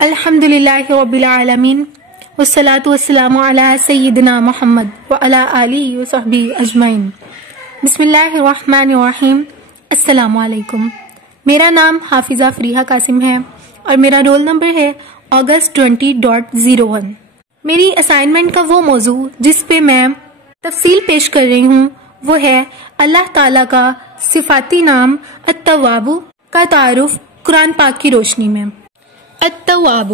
الحمدللہ رب العالمین والصلاة والسلام علی سیدنا محمد وعلی آلہ وصحبہ اجمعین۔ بسم اللہ الرحمن الرحیم۔ السلام علیکم۔ میرا نام حافظہ فریحہ قاسم ہے اور میرا رول نمبر ہے اگست 20.01۔ میری اسائنمنٹ کا وہ موضوع جس پہ میں تفصیل پیش کر رہی ہوں وہ ہے اللہ تعالیٰ کا صفاتی نام التواب کا تعارف قرآن پاک کی روشنی میں۔ التواب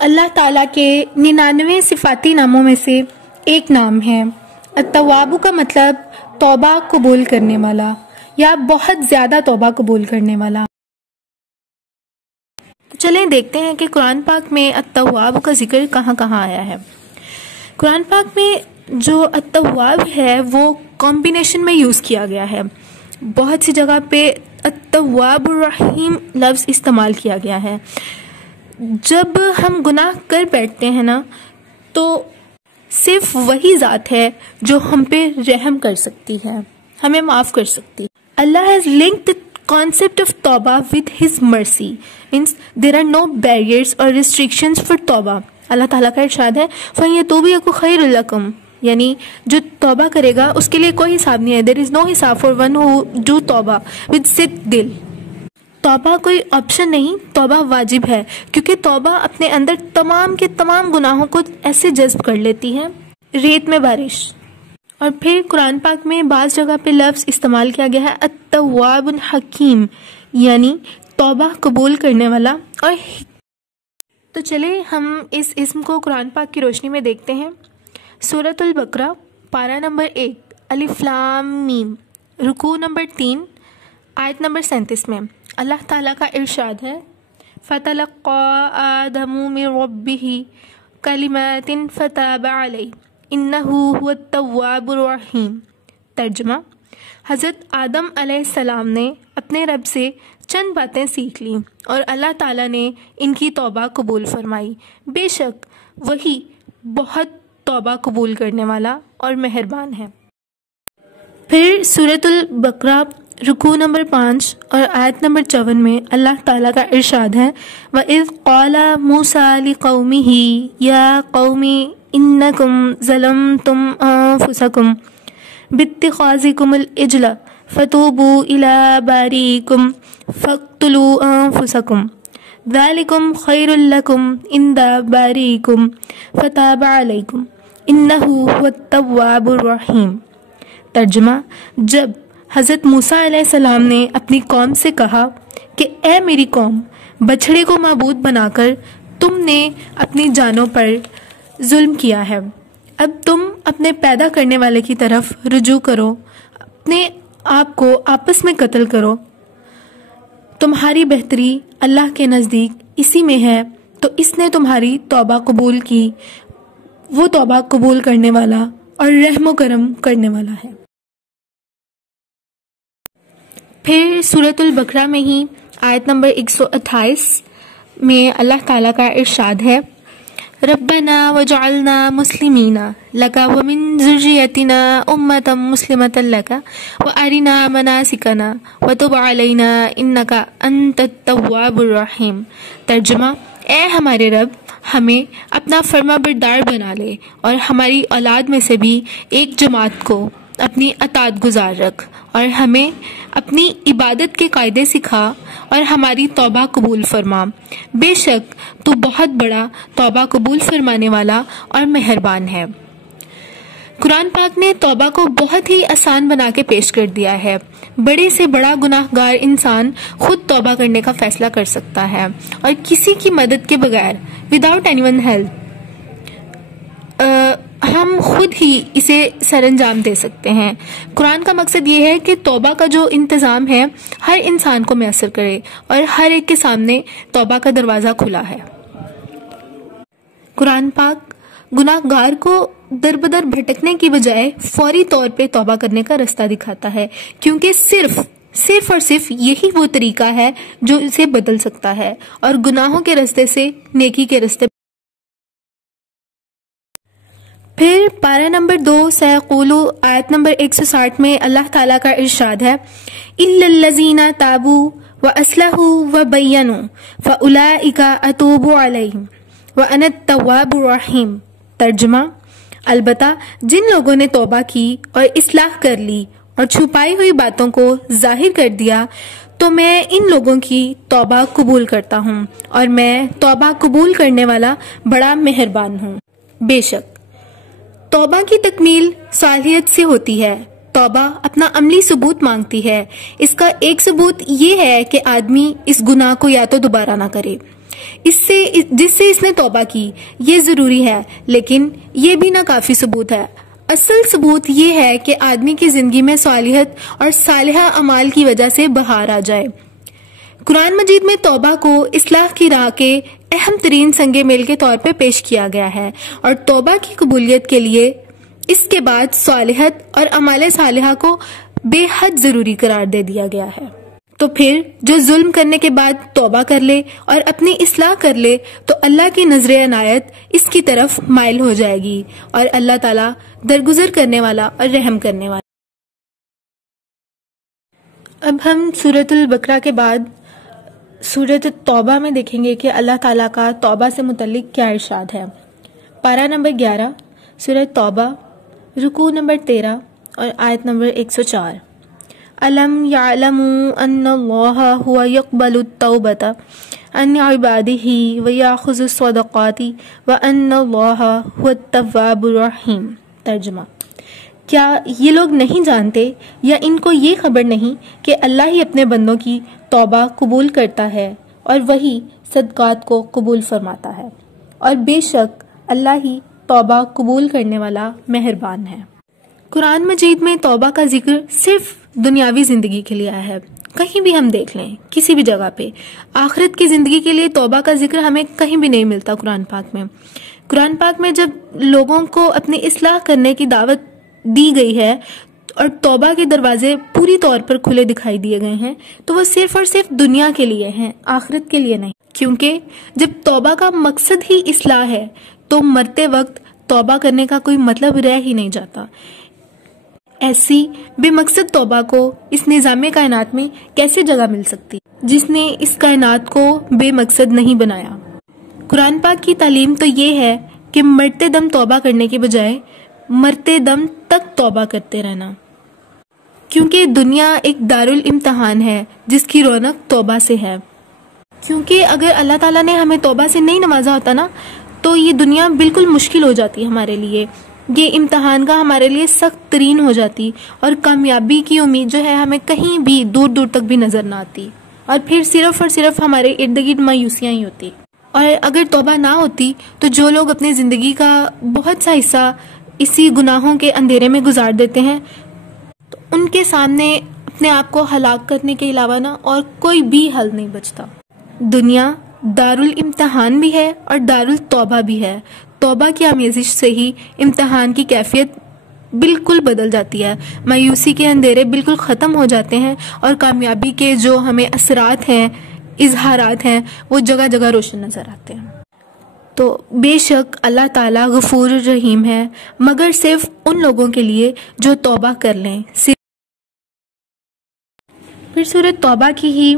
اللہ تعالیٰ کے 99 صفاتی ناموں میں سے ایک نام ہے۔ التواب کا مطلب توبہ قبول کرنے والا یا بہت زیادہ توبہ قبول کرنے والا۔ چلیں دیکھتے ہیں کہ قرآن پاک میں التواب کا ذکر کہاں کہاں آیا ہے۔ قرآن پاک میں جو التواب ہے وہ کمبینیشن میں یوز کیا گیا ہے۔ بہت سی جگہ پہ التواب الرحیم لفظ استعمال کیا گیا ہے۔ جب ہم گناہ کر بیٹھتے ہیں نا تو صرف وہی ذات ہے جو ہم پہ رحم کر سکتی ہے، ہمیں معاف کر سکتی ہے۔ اللہ has linked the concept of توبہ with his mercy means there are no barriers or restrictions for توبہ۔ اللہ تعالیٰ کا ارشاد ہے فَإِن يَتُوبُوا يَكُنْ خَيْرًا لَكُمْ، یعنی جو توبہ کرے گا اس کے لیے کوئی حساب نہیں ہے۔ there is no حساب for one who do توبہ with صدق دل۔ توبہ کوئی آپشن نہیں، توبہ واجب ہے، کیونکہ توبہ اپنے اندر تمام کے تمام گناہوں کو ایسے جذب کر لیتی ہے ریت میں بارش۔ اور پھر قرآن پاک میں بعض جگہ پہ لفظ استعمال کیا گیا ہے التواب الحکیم، یعنی توبہ قبول کرنے والا۔ اور تو چلے ہم اس اسم کو قرآن پاک کی روشنی میں دیکھتے ہیں۔ سورۃ البقرہ پارہ نمبر 1 الف لام میم، رکوع نمبر 3 آیت نمبر 37 میں اللہ تعالیٰ کا ارشاد ہے فَتَلَقَّىٰ آدَمُ مِن رَبِّهِ كَلِمَاتٍ فَتَابَ عَلَيْهِ إِنَّهُ هُوَ التَّوَّابُ الرَّحِيمُ۔ ترجمہ، حضرت آدم علیہ السلام نے اپنے رب سے چند باتیں سیکھ لیں اور اللہ تعالیٰ نے ان کی توبہ قبول فرمائی، بے شک وہی بہت توبہ قبول کرنے والا اور مہربان ہے۔ پھر سورۃ البقرہ رکوع نمبر 5 اور آیت نمبر 54 میں اللہ تعالیٰ کا ارشاد ہے وَإِذْ قَالَ مُوسَىٰ لِقَوْمِهِ يَا قَوْمِ إِنَّكُمْ ظَلَمْتُمْ أَنفُسَكُمْ بِاتِّخَاذِكُمُ الْعِجْلَ فَتُوبُوا إِلَىٰ بَارِئِكُمْ فَاقْتُلُوا أَنفُسَكُمْ ذَلِكُمْ خَيْرٌ لَكُمْ عِندَ بَارِئِكُمْ فَتَابَ عَلَيْكُمْ إِنَّهُ هُوَ التَّوَّابُ الرَّحِيمُ۔ ترجمہ، جب حضرت موسیٰ علیہ السلام نے اپنی قوم سے کہا کہ اے میری قوم، بچھڑے کو معبود بنا کر تم نے اپنی جانوں پر ظلم کیا ہے، اب تم اپنے پیدا کرنے والے کی طرف رجوع کرو، اپنے آپ کو آپس میں قتل کرو، تمہاری بہتری اللہ کے نزدیک اسی میں ہے، تو اس نے تمہاری توبہ قبول کی، وہ توبہ قبول کرنے والا اور رحم و کرم کرنے والا ہے۔ پھر سورۃ البقرہ میں ہی آیت نمبر 128 میں اللہ تعالیٰ کا ارشاد ہے ربنا وجعلنا مسلمین لک ومن ذریتنا امۃ مسلمۃ لک وارنا مناسکنا وتب علینا انک انت التواب الرحیم۔ ترجمہ، اے ہمارے رب، ہمیں اپنا فرما بردار بنا لے اور ہماری اولاد میں سے بھی ایک جماعت کو اپنی اطاعت گزار رکھ، اور ہمیں اپنی عبادت کے قاعدے سکھا اور ہماری توبہ قبول فرما، بے شک تو بہت بڑا توبہ قبول فرمانے والا اور مہربان ہے۔ قرآن پاک نے توبہ کو بہت ہی آسان بنا کے پیش کر دیا ہے۔ بڑے سے بڑا گناہ گار انسان خود توبہ کرنے کا فیصلہ کر سکتا ہے اور کسی کی مدد کے بغیر وداؤٹ اینی ون ہیلپ ہم خود ہی اسے سر انجام دے سکتے ہیں۔ قرآن کا مقصد یہ ہے کہ توبہ کا جو انتظام ہے ہر انسان کو میسر کرے اور ہر ایک کے سامنے توبہ کا دروازہ کھلا ہے۔ قرآن پاک گناہ گار کو در بدر بھٹکنے کی بجائے فوری طور پہ توبہ کرنے کا رستہ دکھاتا ہے، کیونکہ صرف اور صرف یہی وہ طریقہ ہے جو اسے بدل سکتا ہے اور گناہوں کے رستے سے نیکی کے رستے۔ پھر پارہ نمبر 2 سیقولو آیت نمبر 160 میں اللہ تعالیٰ کا ارشاد ہے اِلَّا الَّذِينَ تَابُوا وَأَصْلَحُوا وَبَيَّنُوا فَأُولَئِكَ أَتُوبُ عَلَيْهِمْ وَأَنَا التَّوَّابُ الرَّحِيمُ۔ ترجمہ: البتہ جن لوگوں نے توبہ کی اور اصلاح کر لی اور چھپائی ہوئی باتوں کو ظاہر کر دیا تو میں ان لوگوں کی توبہ قبول کرتا ہوں اور میں توبہ قبول کرنے والا بڑا مہربان ہوں۔ بے شک توبہ کی تکمیل صالحیت سے ہوتی ہے۔ توبہ اپنا عملی ثبوت مانگتی ہے۔ اس کا ایک ثبوت یہ ہے کہ آدمی اس گناہ کو یا تو دوبارہ نہ کرے جس سے اس نے توبہ کی، یہ ضروری ہے، لیکن یہ بھی نہ کافی ثبوت ہے۔ اصل ثبوت یہ ہے کہ آدمی کی زندگی میں صالحیت اور صالحہ اعمال کی وجہ سے بہار آ جائے۔ قرآن مجید میں توبہ کو اصلاح کی راہ کے اہم ترین سنگ میل کے طور پہ پیش کیا گیا ہے، اور توبہ کی قبولیت کے لیے اس کے بعد صالحیت اور اعمال صالحہ کو بے حد ضروری قرار دے دیا گیا ہے۔ تو پھر جو ظلم کرنے کے بعد توبہ کر لے اور اپنی اصلاح کر لے تو اللہ کی نظر عنایت اس کی طرف مائل ہو جائے گی، اور اللہ تعالیٰ درگزر کرنے والا اور رحم کرنے والا۔ اب ہم سورۃ البقرہ کے بعد سورۃ توبہ میں دیکھیں گے کہ اللہ تعالیٰ کا توبہ سے متعلق کیا ارشاد ہے۔ پارہ نمبر 11 سورۃ توبہ، رکوع نمبر 13 اور آیت نمبر 104۔ أَلَمْ يَعْلَمُوا أَنَّ اللَّهَ هُوَ يَقْبَلُ التَّوْبَةَ عَنْ عِبَادِهِ وَيَأْخُذُ الصَّدَقَاتِ وَأَنَّ اللَّهَ هُوَ التَّوَّابُ الرَّحِيمُ۔ ترجمہ: کیا یہ لوگ نہیں جانتے یا ان کو یہ خبر نہیں کہ اللہ ہی اپنے بندوں کی توبہ قبول کرتا ہے اور وہی صدقات کو قبول فرماتا ہے، اور بے شک اللہ ہی توبہ قبول کرنے والا مہربان ہے۔ قرآن مجید میں توبہ کا ذکر صرف دنیاوی زندگی کے لیے آیا ہے۔ کہیں بھی ہم دیکھ لیں، کسی بھی جگہ پہ آخرت کی زندگی کے لیے توبہ کا ذکر ہمیں کہیں بھی نہیں ملتا۔ قرآن پاک میں جب لوگوں کو اپنی اصلاح کرنے کی دعوت دی گئی ہے اور توبہ کے دروازے پوری طور پر کھلے دکھائی دیے گئے ہیں تو وہ صرف اور صرف دنیا کے لیے ہیں، آخرت کے لیے نہیں، کیونکہ جب توبہ کا مقصد ہی اصلاح ہے تو مرتے وقت توبہ کرنے کا کوئی مطلب رہ ہی نہیں جاتا۔ ایسی بے مقصد توبہ کو اس نظام کائنات میں کیسے جگہ مل سکتی جس نے اس کائنات کو بے مقصد نہیں بنایا؟ قرآن پاک کی تعلیم تو یہ ہے کہ مرتے دم توبہ کرنے کے بجائے مرتے دم تک توبہ کرتے رہنا، کیونکہ دنیا ایک دارالامتحان ہے جس کی رونق توبہ سے ہے۔ کیونکہ اگر اللہ تعالیٰ نے ہمیں توبہ سے نہیں نوازا ہوتا نا تو یہ دنیا بالکل مشکل ہو جاتی ہمارے لیے، یہ امتحان کا ہمارے لیے سخت ترین ہو جاتی، اور کامیابی کی امید جو ہے ہمیں کہیں بھی دور دور تک بھی نظر نہ آتی، اور پھر صرف اور صرف ہمارے ارد گرد مایوسیاں ہی ہوتی۔ اور اگر توبہ نہ ہوتی تو جو لوگ اپنی زندگی کا بہت سا حصہ اسی گناہوں کے اندھیرے میں گزار دیتے ہیں تو ان کے سامنے اپنے آپ کو ہلاک کرنے کے علاوہ نا اور کوئی بھی حل نہیں بچتا۔ دنیا دارالامتحان بھی ہے اور دارالتوبہ بھی ہے۔ توبہ کی آمیزش سے ہی امتحان کی کیفیت بالکل بدل جاتی ہے، مایوسی کے اندھیرے بالکل ختم ہو جاتے ہیں، اور کامیابی کے جو ہمیں اثرات ہیں، اظہارات ہیں، وہ جگہ جگہ روشن نظر آتے ہیں۔ تو بے شک اللہ تعالیٰ غفور الرحیم ہے، مگر صرف ان لوگوں کے لیے جو توبہ کر لیں۔ پھر سورۃ توبہ کی ہی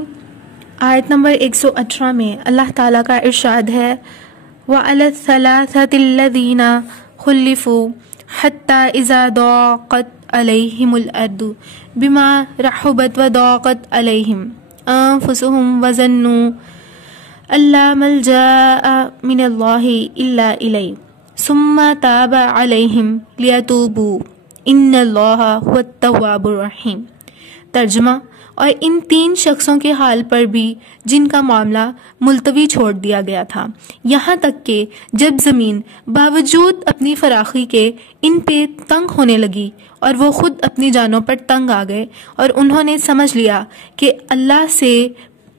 آیت نمبر 118 میں اللہ تعالیٰ کا ارشاد ہے، وَعَلَى الثَّلَاثَةِ الَّذِينَ خُلِّفُوا حَتَّى إِذَا ضَاقَتْ عَلَيْهِمُ الْأَرْضُ بِمَا رَحُبَتْ وَضَاقَتْ عَلَيْهِمْ أَنفُسُهُمْ وَظَنُّوا أَن لَّا مَلْجَأَ مِنَ اللَّهِ إِلَّا إِلَيْهِ ثُمَّ تَابَ عَلَيْهِمْ لِيَتُوبُوا إِنَّ اللَّهَ هُوَ التَّوَّابُ الرَّحِيمُ۔ ترجمہ: اور ان 3 شخصوں کے حال پر بھی جن کا معاملہ ملتوی چھوڑ دیا گیا تھا، یہاں تک کہ جب زمین باوجود اپنی فراخی کے ان پہ تنگ ہونے لگی اور وہ خود اپنی جانوں پر تنگ آ گئے، اور انہوں نے سمجھ لیا کہ اللہ سے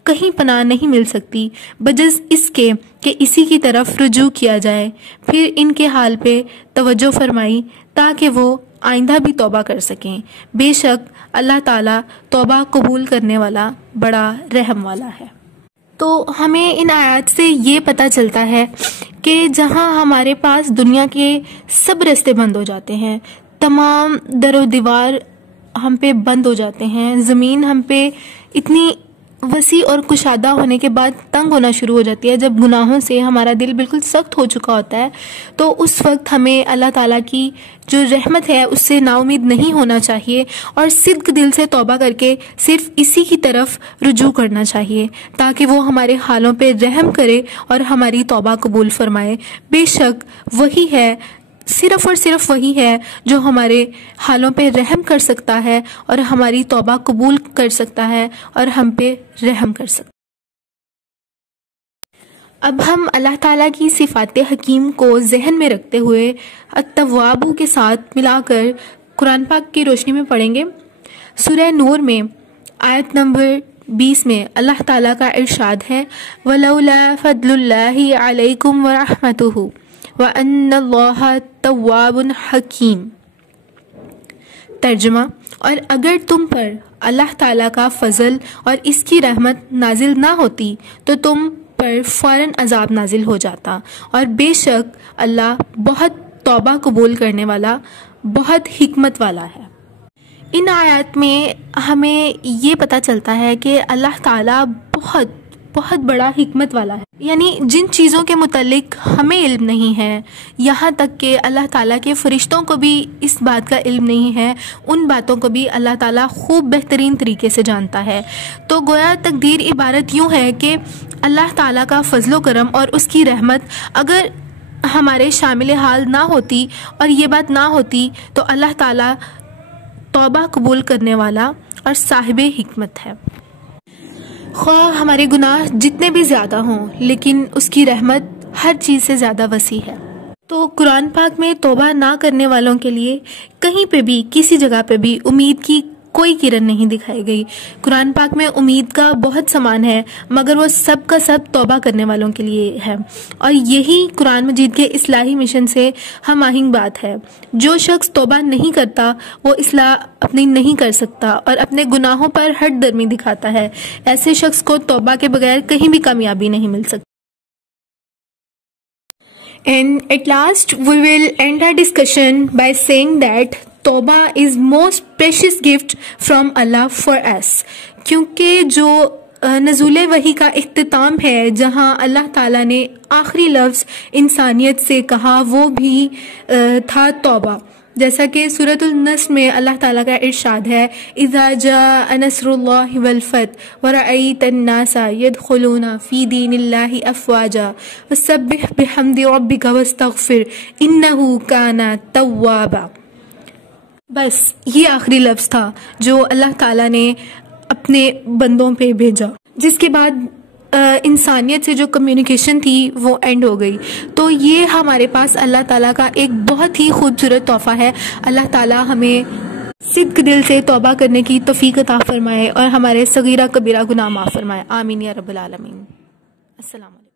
کہیں پناہ نہیں مل سکتی بجز اس کے کہ اسی کی طرف رجوع کیا جائے، پھر ان کے حال پہ توجہ فرمائی تاکہ وہ آئندہ بھی توبہ کر سکیں۔ بے شک اللہ تعالیٰ توبہ قبول کرنے والا بڑا رحم والا ہے۔ تو ہمیں ان آیات سے یہ پتہ چلتا ہے کہ جہاں ہمارے پاس دنیا کے سب راستے بند ہو جاتے ہیں، تمام در و دیوار ہم پہ بند ہو جاتے ہیں، زمین ہم پہ اتنی وسیع اور کشادہ ہونے کے بعد تنگ ہونا شروع ہو جاتی ہے، جب گناہوں سے ہمارا دل بالکل سخت ہو چکا ہوتا ہے، تو اس وقت ہمیں اللہ تعالیٰ کی جو رحمت ہے اس سے نا امید نہیں ہونا چاہیے، اور صدق دل سے توبہ کر کے صرف اسی کی طرف رجوع کرنا چاہیے تاکہ وہ ہمارے حالوں پہ رحم کرے اور ہماری توبہ قبول فرمائے۔ بے شک وہی ہے، صرف اور صرف وہی ہے جو ہمارے حالوں پہ رحم کر سکتا ہے اور ہماری توبہ قبول کر سکتا ہے اور ہم پہ رحم کر سکتا ہے۔ اب ہم اللہ تعالیٰ کی صفات حکیم کو ذہن میں رکھتے ہوئے التواب کے ساتھ ملا کر قرآن پاک کی روشنی میں پڑھیں گے۔ سورہ نور میں آیت نمبر 20 میں اللہ تعالیٰ کا ارشاد ہے وَلَوْلَا فَضْلُ اللَّهِ عَلَيْكُمْ وَرَحْمَتُهُ وَأَنَّ اللَّهَ تَوَّابٌ حَكِيمٌ۔ ترجمہ، اور اگر تم پر اللہ تعالیٰ کا فضل اور اس کی رحمت نازل نہ ہوتی تو تم پر فوراً عذاب نازل ہو جاتا، اور بے شک اللہ بہت توبہ قبول کرنے والا، بہت حکمت والا ہے۔ ان آیات میں ہمیں یہ پتہ چلتا ہے کہ اللہ تعالیٰ بہت بہت بڑا حکمت والا ہے، یعنی جن چیزوں کے متعلق ہمیں علم نہیں ہے، یہاں تک کہ اللہ تعالیٰ کے فرشتوں کو بھی اس بات کا علم نہیں ہے، ان باتوں کو بھی اللہ تعالیٰ خوب بہترین طریقے سے جانتا ہے۔ تو گویا تقدیر عبارت یوں ہے کہ اللہ تعالیٰ کا فضل و کرم اور اس کی رحمت اگر ہمارے شامل حال نہ ہوتی اور یہ بات نہ ہوتی تو اللہ تعالیٰ توبہ قبول کرنے والا اور صاحب حکمت ہے۔ خواہ ہمارے گناہ جتنے بھی زیادہ ہوں، لیکن اس کی رحمت ہر چیز سے زیادہ وسیع ہے۔ تو قرآن پاک میں توبہ نہ کرنے والوں کے لیے کہیں پہ بھی، کسی جگہ پہ بھی امید کی کوئی کرن نہیں دکھائی گئی۔ قرآن پاک میں امید کا بہت سامان ہے، مگر وہ سب کا سب توبہ کرنے والوں کے لیے ہے، اور یہی قرآن مجید کے اصلاحی مشن سے ہم آہنگ بات ہے۔ جو شخص توبہ نہیں کرتا وہ اصلاح اپنی نہیں کر سکتا اور اپنے گناہوں پر ہٹ درمی دکھاتا ہے۔ ایسے شخص کو توبہ کے بغیر کہیں بھی کامیابی نہیں مل سکتی۔ And at last we will end our discussion by saying that توبہ is most precious gift from Allah for us، کیونکہ جو نزول وحی کا اختتام ہے، جہاں اللہ تعالیٰ نے آخری لفظ انسانیت سے کہا، وہ بھی تھا توبہ، جیسا کہ سورۃ النصر میں اللہ تعالیٰ کا ارشاد ہے اذا جاء نصر اللہ والفتح ورأیت الناس يدخلون فی دین اللہ افواجا فسبح بحمد ربک واستغفر انہ کان توابا۔ بس یہ آخری لفظ تھا جو اللہ تعالیٰ نے اپنے بندوں پہ بھیجا، جس کے بعد انسانیت سے جو کمیونیکیشن تھی وہ اینڈ ہو گئی۔ تو یہ ہمارے پاس اللہ تعالیٰ کا ایک بہت ہی خوبصورت تحفہ ہے۔ اللہ تعالیٰ ہمیں صدق دل سے توبہ کرنے کی توفیق عطا فرمائے اور ہمارے صغیرہ کبیرہ گناہ معاف فرمائے، آمین یا رب العالمین۔ السلام علیکم۔